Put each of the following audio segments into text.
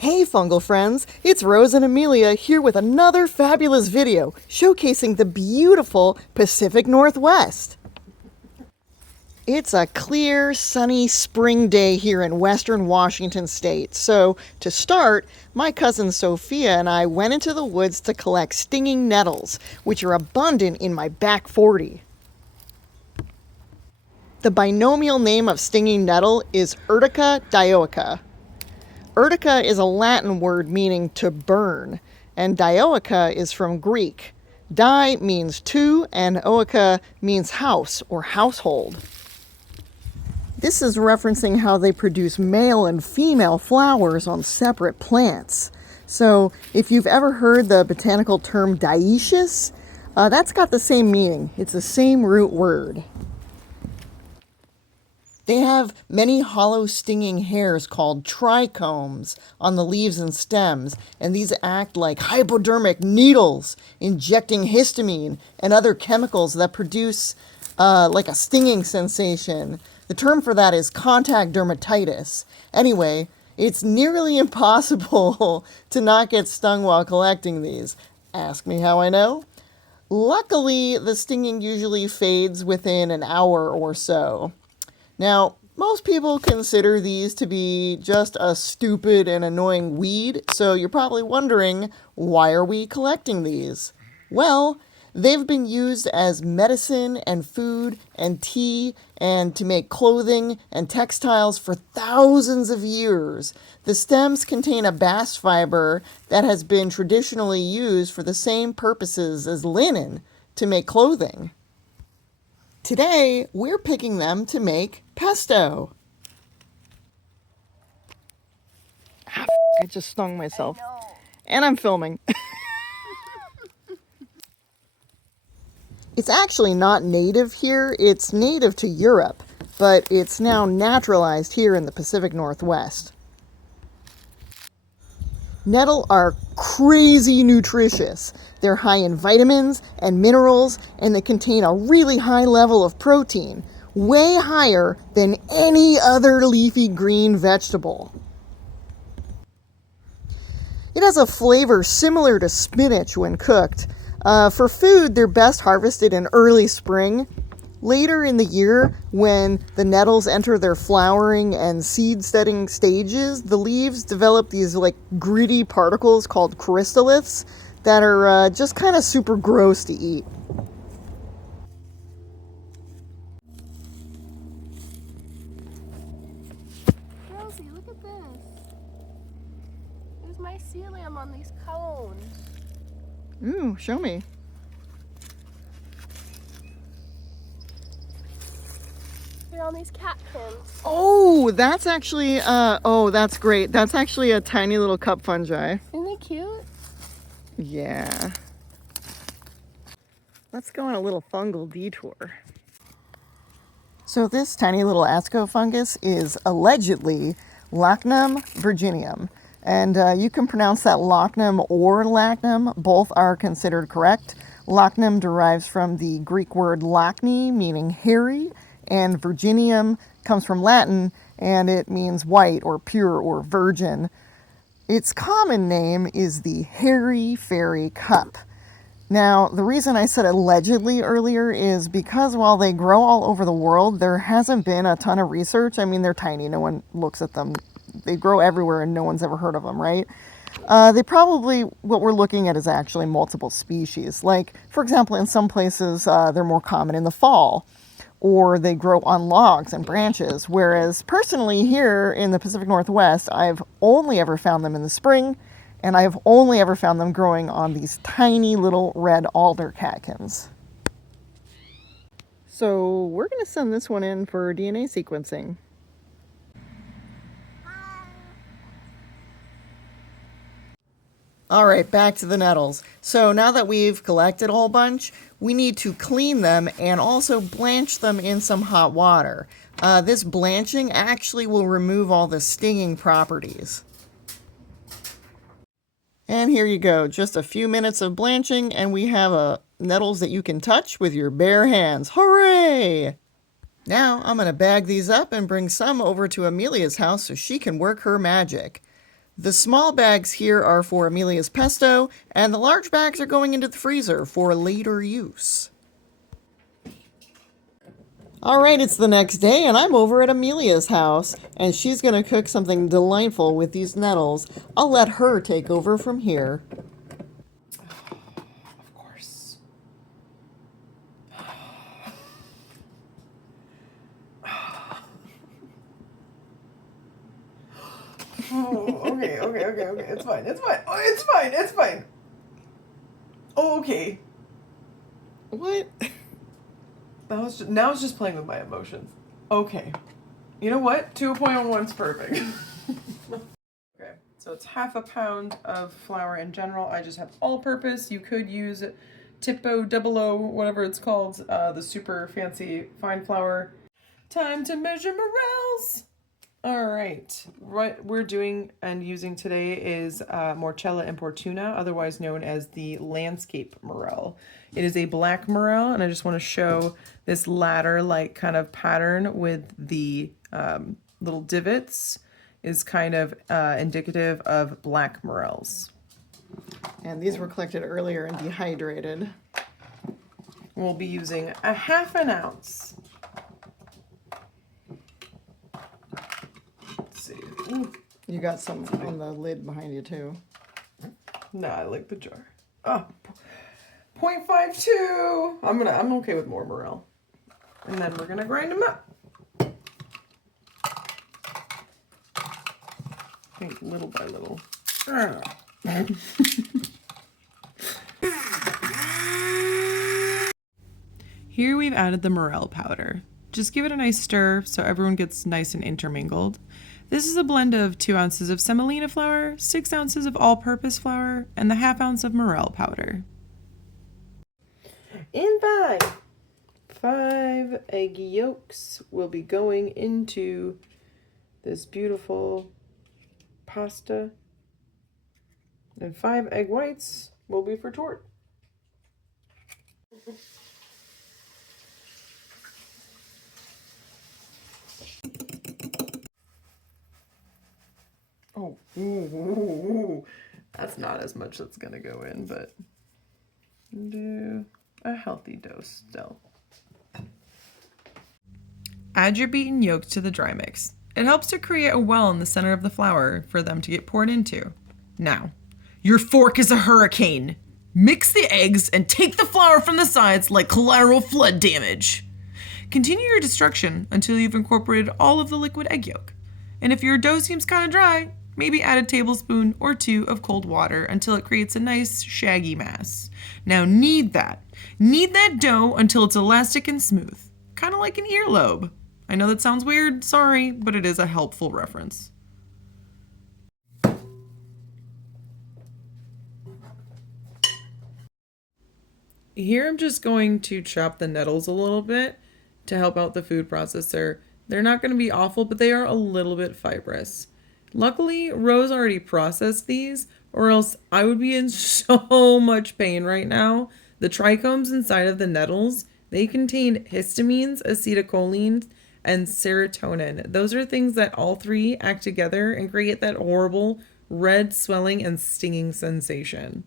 Hey fungal friends, it's Rose and Amelia here with another fabulous video showcasing the beautiful Pacific Northwest. It's a clear, sunny spring day here in western Washington state. So to start, my cousin Sophia and I went into the woods to collect stinging nettles, which are abundant in my back 40. The binomial name of stinging nettle is Urtica dioica. Urtica is a Latin word meaning to burn, and dioica is from Greek. Di means two, and oica means house or household. This is referencing how they produce male and female flowers on separate plants. So if you've ever heard the botanical term dioecious, that's got the same meaning. It's the same root word. They have many hollow stinging hairs called trichomes on the leaves and stems, and these act like hypodermic needles, injecting histamine and other chemicals that produce like a stinging sensation. The term for that is contact dermatitis. Anyway, it's nearly impossible to not get stung while collecting these. Ask me how I know. Luckily, the stinging usually fades within an hour or so. Now, most people consider these to be just a stupid and annoying weed, so you're probably wondering, why are we collecting these? Well, they've been used as medicine and food and tea and to make clothing and textiles for thousands of years. The stems contain a bast fiber that has been traditionally used for the same purposes as linen to make clothing. Today, we're picking them to make pesto. I just stung myself. And I'm filming. It's actually not native here. It's native to Europe, but it's now naturalized here in the Pacific Northwest. Nettle are crazy nutritious. They're high in vitamins and minerals, and they contain a really high level of protein, way higher than any other leafy green vegetable. It has a flavor similar to spinach when cooked. For food, they're best harvested in early spring. Later in the year, when the nettles enter their flowering and seed-setting stages, the leaves develop these like gritty particles called crystalliths that are just kind of super gross to eat. Rosie, look at this. There's mycelium on these cones. Ooh, show me. On these catkins. Oh, that's actually, oh, that's great. That's actually a tiny little cup fungi. Isn't they cute? Yeah. Let's go on a little fungal detour. So this tiny little asco fungus is allegedly Lachnum virgineum. And you can pronounce that Lachnum or Lachnum. Both are considered correct. Lachnum derives from the Greek word lachne, meaning hairy, and virgineum comes from Latin, and it means white or pure or virgin. Its common name is the hairy fairy cup. Now, the reason I said allegedly earlier is because while they grow all over the world, there hasn't been a ton of research. I mean, they're tiny. No one looks at them. They grow everywhere and no one's ever heard of them, right? What we're looking at is actually multiple species. Like, for example, in some places, they're more common in the fall, or they grow on logs and branches. Whereas personally here in the Pacific Northwest, I've only ever found them in the spring, and I've only ever found them growing on these tiny little red alder catkins. So we're going to send this one in for DNA sequencing. All right, back to the nettles. So now that we've collected a whole bunch, we need to clean them and also blanch them in some hot water. This blanching actually will remove all the stinging properties. And here you go, just a few minutes of blanching and we have nettles that you can touch with your bare hands. Hooray! Now I'm going to bag these up and bring some over to Amelia's house so she can work her magic. The small bags here are for Amelia's pesto, and the large bags are going into the freezer for later use. Alright, it's the next day, and I'm over at Amelia's house, and she's going to cook something delightful with these nettles. I'll let her take over from here. Of course. Oh, okay. It's fine. Oh, it's fine. Oh, okay. What? Now it's just playing with my emotions. Okay. You know what? 2.1's perfect. Okay, so it's half a pound of flour in general. I just have all-purpose. You could use Tipo 00, whatever it's called, the super fancy fine flour. Time to measure morels. All right, what we're doing and using today is Morchella importuna, otherwise known as the landscape morel. It is a black morel, and I just want to show this ladder-like kind of pattern with the little divots is kind of indicative of black morels. And these were collected earlier and dehydrated. We'll be using a half an ounce. Ooh, you got some on the lid behind you too. No, I like the jar. Oh, 0.52. I'm okay with more morel. And then we're gonna grind them up. I think little by little. Here we've added the morel powder. Just give it a nice stir so everyone gets nice and intermingled. This is a blend of 2 ounces of semolina flour, 6 ounces of all-purpose flour, and the half ounce of morel powder. And 5 egg yolks will be going into this beautiful pasta. And 5 egg whites will be for tort. Oh, ooh. That's not as much that's gonna go in, but do a healthy dose still. Add your beaten yolks to the dry mix. It helps to create a well in the center of the flour for them to get poured into. Now, your fork is a hurricane. Mix the eggs and take the flour from the sides like collateral flood damage. Continue your destruction until you've incorporated all of the liquid egg yolk. And if your dough seems kind of dry, maybe add a tablespoon or 2 of cold water until it creates a nice shaggy mass. Now knead that. Knead that dough until it's elastic and smooth, kind of like an earlobe. I know that sounds weird, sorry, but it is a helpful reference. Here I'm just going to chop the nettles a little bit to help out the food processor. They're not going to be awful, but they are a little bit fibrous. Luckily, Rose already processed these, or else I would be in so much pain right now. The trichomes inside of the nettles, they contain histamines, acetylcholine, and serotonin. Those are things that all three act together and create that horrible red swelling and stinging sensation.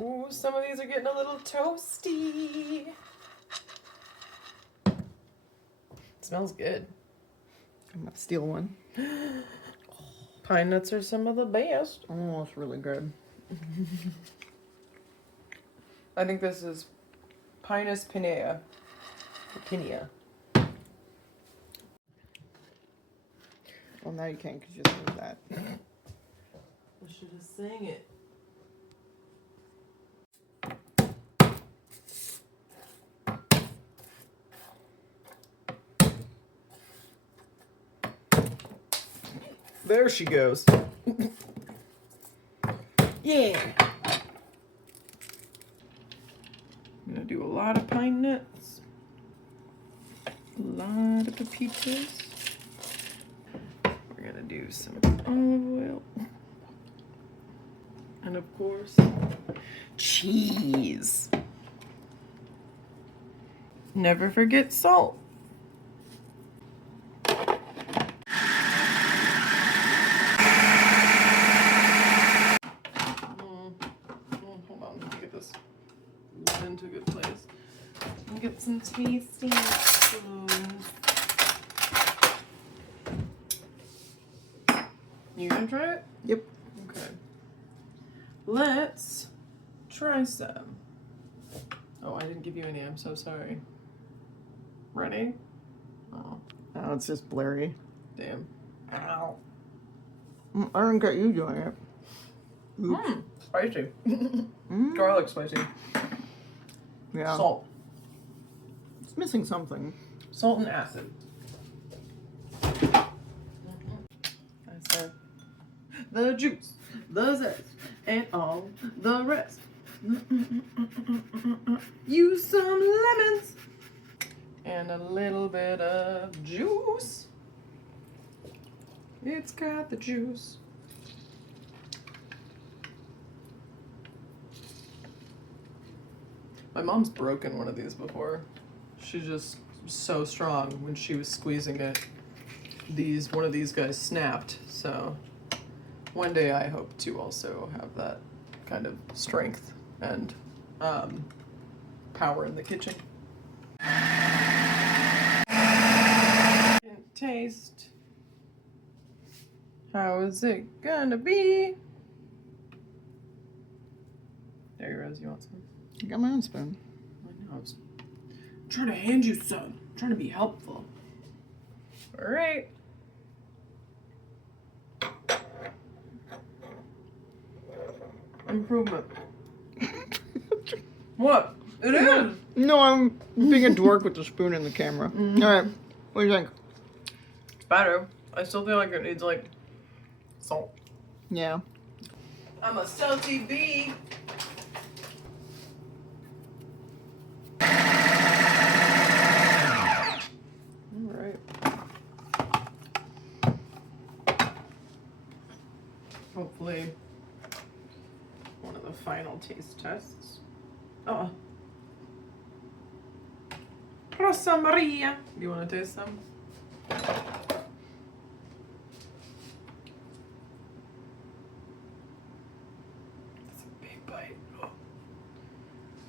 Ooh, some of these are getting a little toasty. Smells good. I'm gonna steal one. Pine nuts are some of the best. Oh, it's really good. I think this is Pinus pinea. Pinea. Well, now you can't because you just moved that. I should have sang it. There she goes. Yeah. I'm gonna do a lot of pine nuts. A lot of pepitas. We're gonna do some olive oil. And of course, cheese. Never forget salt. some tasty spoons. You gonna try it? Yep. Okay. Let's try some. Oh, I didn't give you any. I'm so sorry. Ready? Oh, Oh, it's just blurry. damn. Ow. I don't get you doing it. Mmm, spicy. Garlic spicy. Yeah. Salt. It's missing something. Salt and acid. I said the juice, the zest, and all the rest. Use some lemons and a little bit of juice. It's got the juice. My mom's broken one of these before. She's just so strong when she was squeezing it. One of these guys snapped, so one day I hope to also have that kind of strength and power in the kitchen. Didn't taste. How is it gonna be? There you Rose, you want some? I got my own spoon. I know. I'm trying to hand you some. I'm trying to be helpful. All right. Improvement. What? It is. No, I'm being a dork with the spoon in the camera. All right. What do you think? It's better. I still feel like it needs like salt. Yeah. I'm a salty bee. All right. Hopefully, one of the final taste tests. Oh. Rosa Maria. Do you want to taste some? That's a big bite. Oh.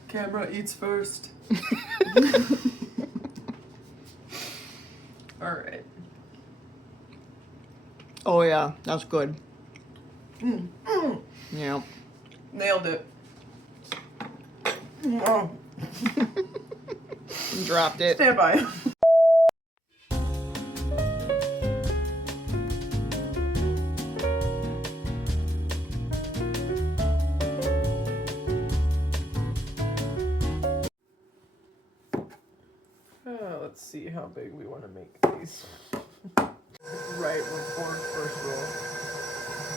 Camera eats first. All right. Oh yeah, that's good. Mm. Mm. Yeah. Nailed it. Oh. Dropped it. Stand by. Let's see how big we want to make these. Right before first roll.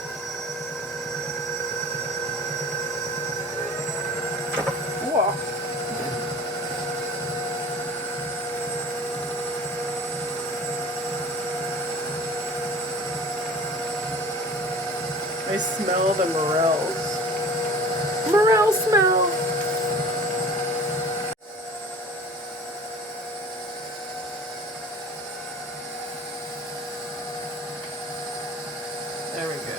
Whoa. I smell the morels. Morel smell! There we go.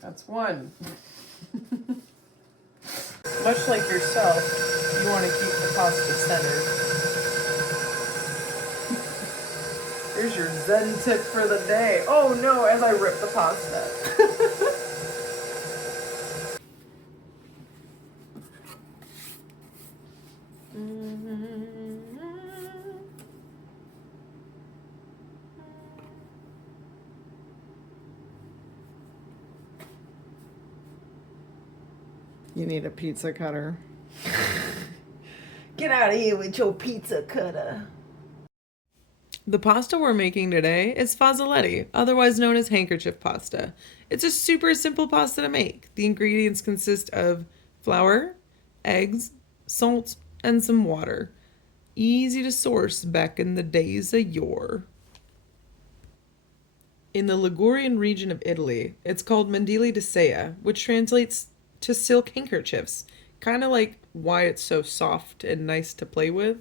That's one. Much like yourself, you want to keep the pasta centered. Here's your Zen tip for the day. Oh no, as I rip the pasta. You need a pizza cutter. Get out of here with your pizza cutter. The pasta we're making today is Fazzoletti, otherwise known as handkerchief pasta. It's a super simple pasta to make. The ingredients consist of flour, eggs, salt, and some water. Easy to source back in the days of yore. In the Ligurian region of Italy, it's called mandili di Sea, which translates to silk handkerchiefs, kind of like why it's so soft and nice to play with.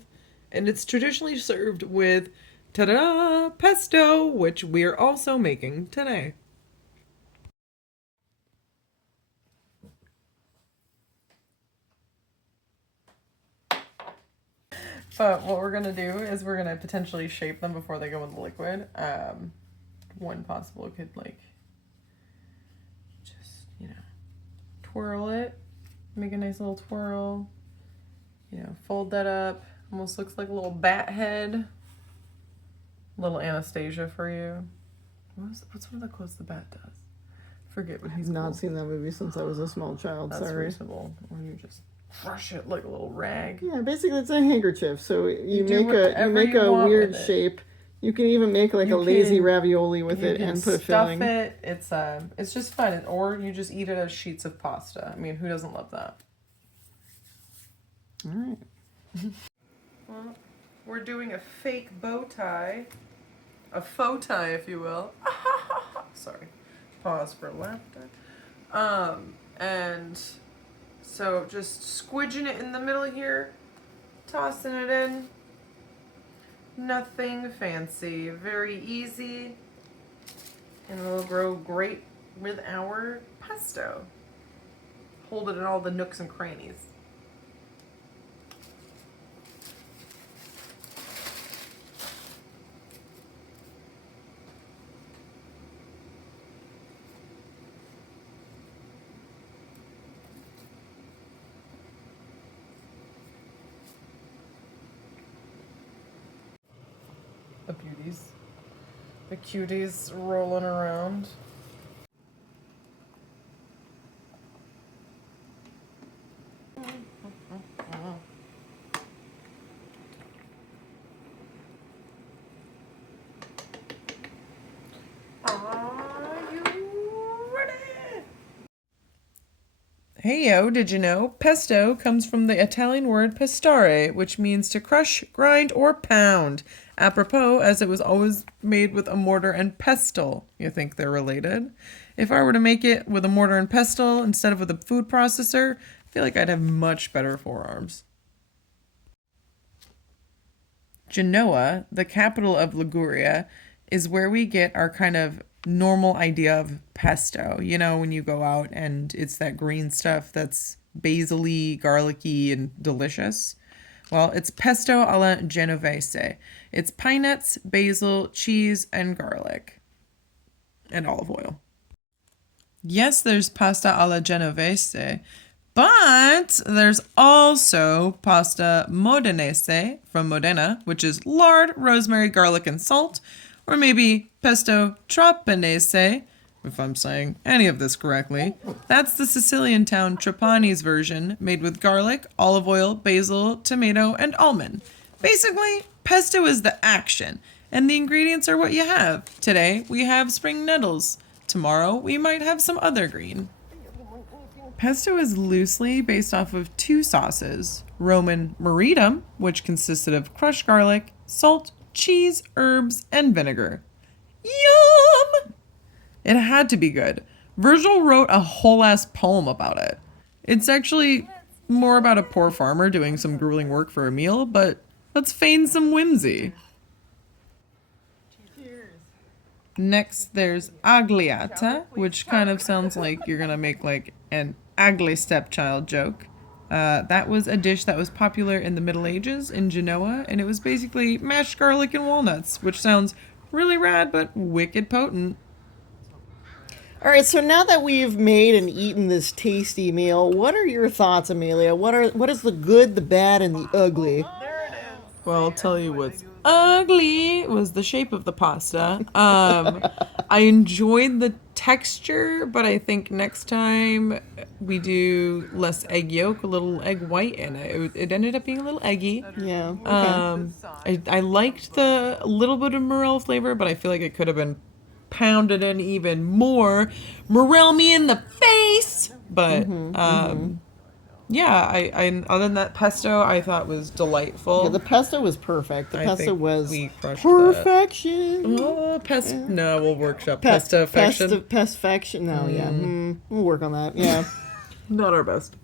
And it's traditionally served with ta-da! Pesto, which we're also making today. But what we're gonna do is we're gonna potentially shape them before they go in the liquid. One possible could like just, you know, twirl it, make a nice little twirl, you know, fold that up. Almost looks like a little bat head. Little Anastasia for you. What's one of the clothes the bat does? Forget what he's I've not called. seen that movie since I was a small child. That's Sorry. reasonable. When you just brush it like a little rag. Yeah, basically it's a handkerchief. So you do make a whatever you a want weird with it. shape. You can even make like You a lazy can- ravioli with You it can and put a stuff filling. it. It's just fun. Or you just eat it as sheets of pasta. I mean, who doesn't love that? All right. Well, we're doing a fake bow tie. A faux tie, if you will. Sorry. Pause for laughter. And so just squidging it in the middle here, tossing it in. Nothing fancy, very easy, and it'll grow great with our pesto. Hold it in all the nooks and crannies. The beauties. The cuties rolling around. Are you ready? Heyo, did you know? Pesto comes from the Italian word pestare, which means to crush, grind, or pound. Apropos, as it was always made with a mortar and pestle. You think they're related? If I were to make it with a mortar and pestle instead of with a food processor, I feel like I'd have much better forearms. Genoa, the capital of Liguria, is where we get our kind of normal idea of pesto. You know, when you go out and it's that green stuff that's basil-y, garlicky, and delicious. Well, it's pesto alla genovese. It's pine nuts, basil, cheese, and garlic. And olive oil. Yes, there's pasta alla genovese, but there's also pasta modenese from Modena, which is lard, rosemary, garlic, and salt. Or maybe pesto trapanese, if I'm saying any of this correctly. That's the Sicilian town Trapani's version, made with garlic, olive oil, basil, tomato, and almond. Basically, pesto is the action, and the ingredients are what you have. Today, we have spring nettles. Tomorrow, we might have some other green. Pesto is loosely based off of two sauces. Roman maridum, which consisted of crushed garlic, salt, cheese, herbs, and vinegar. Yum! It had to be good. Virgil wrote a whole ass poem about it. It's actually more about a poor farmer doing some grueling work for a meal, but let's feign some whimsy. Next, there's agliata, which kind of sounds like you're gonna make like an ugly stepchild joke. That was a dish that was popular in the Middle Ages in Genoa, and it was basically mashed garlic and walnuts, which sounds really rad but wicked potent. All right, so now that we've made and eaten this tasty meal, what are your thoughts, Amelia? What is the good, the bad, and the ugly? Well, I'll tell you what's ugly was the shape of the pasta. I enjoyed the texture, but I think next time we do less egg yolk, a little egg white in it. It ended up being a little eggy. Yeah. Okay. I liked the little bit of morel flavor, but I feel like it could have been pounded in even more. Morel me in the face! But, yeah, I other than that, pesto I thought was delightful. Yeah, the pesto was perfect. The I pesto think was we crushed perfection. Oh, no, we'll workshop pesto affection. Pesfaction. No, yeah. We'll work on that. Yeah. Not our best.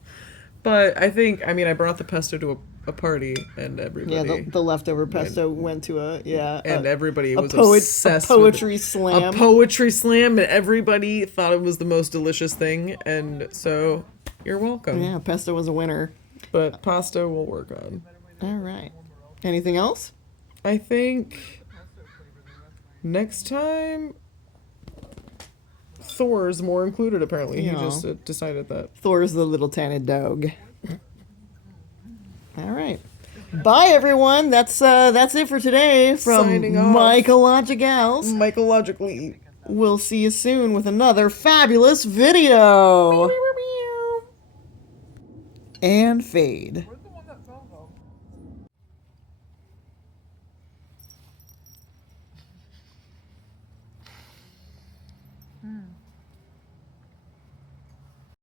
But I think, I brought the pesto to a party, and everybody... Yeah, the leftover pesto went to everybody was a obsessed poetry with it. slam. A poetry slam, and everybody thought it was the most delicious thing, and so you're welcome. Yeah, pesto was a winner. But pasta we'll work on. All right. Anything else? I think next time Thor's more included, apparently. Yeah. He just decided that. Thor's the little tiny dog. All right. Bye, everyone. That's it for today from Signing off. Mycologicals. Mycologically. We'll see you soon with another fabulous video. And fade.